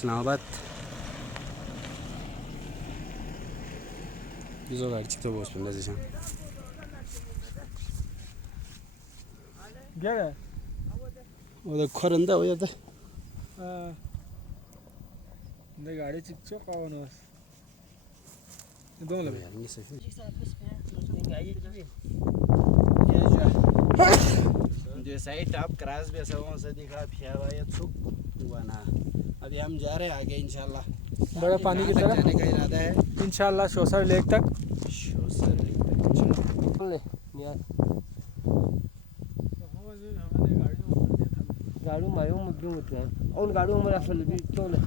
इस्लामाबाद जो गाडी çıktı boş bunda zaten. Gel. O da korunda o ya da. Ne गाडी çıktı kavanız. Doğru. Yani neyse. जो side top cross भी ऐसा वहाँ से दिखा फिर आया छुप हुआ ना अभी हम जा रहे हैं आगे इंशाल्लाह बड़ा पानी की तरफ जाने का इरादा है इंशाल्लाह शोसर लेक तक इंशाल्लाह नियाज गाड़ी मायो मुद्दे होते हैं उन गाड़ियों में असल भी क्यों नहीं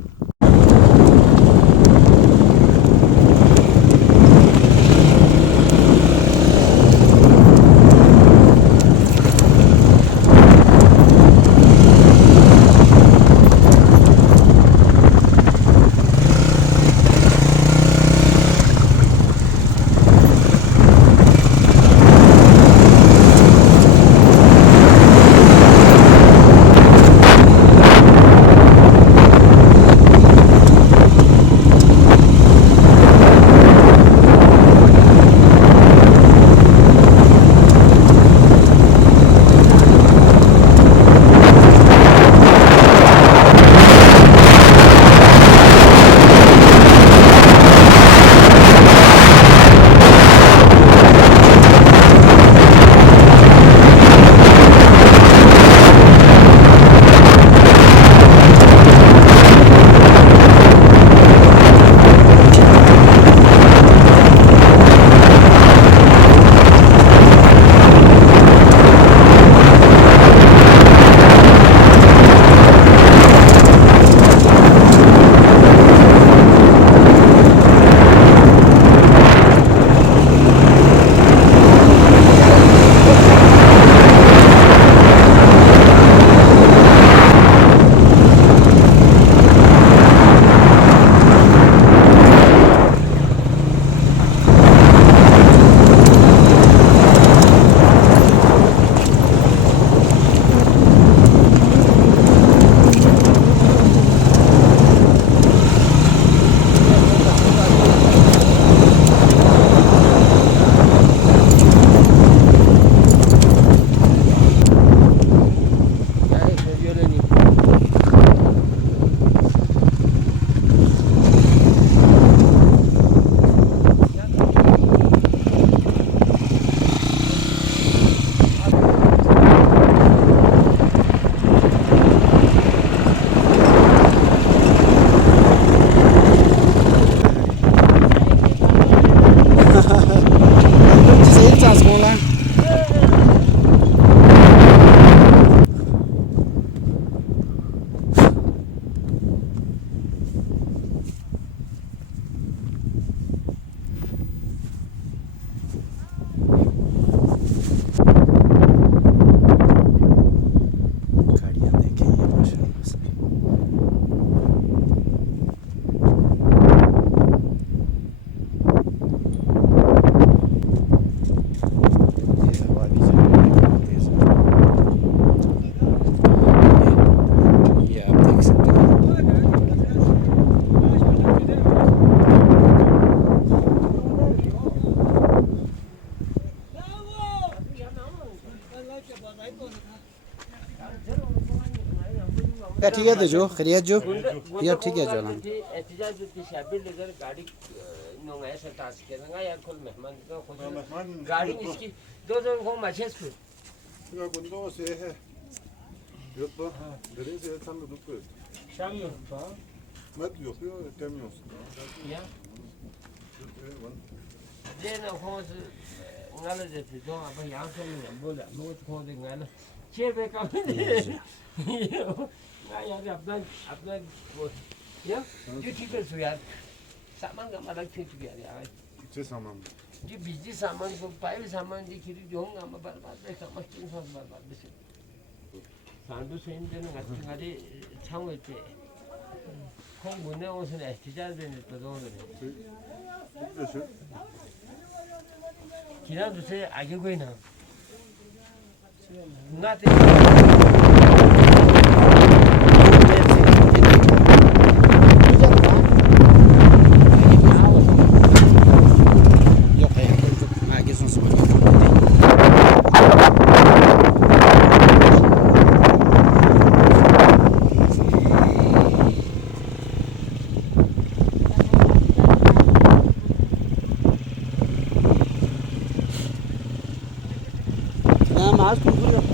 ठीक है तो जो खैरियत जो या ठीक है चलो एहतजाज की शाबिर लेकर गाड़ी नोंगाए से तास के ना यार कुल मेहमान तो खुद गाड़ी इसकी दो को मैसेज कर 이거 군도 세해 몇번 내리세 참도 놓고 शाम में 맛 요표 때문에 या ये ना हो से ngala je pi do ba yang se ni bo la mo ko de ngala che be ka ना यार अपना वो या जो ठीक है सो यार सामान का अलग ठीक है यार 제 사람 जी बिजली सामान को पाइल सामान जी खरीद जो होगा मैं बर्बाद नहीं समझ तीन साल बर्बाद बस सांडू से इन दिन गाड़ी छांव इतने कौन बुने उसने एहतिजाज देने तो दो ने किरान दूसरे आगे कोई ना ना ناز كنت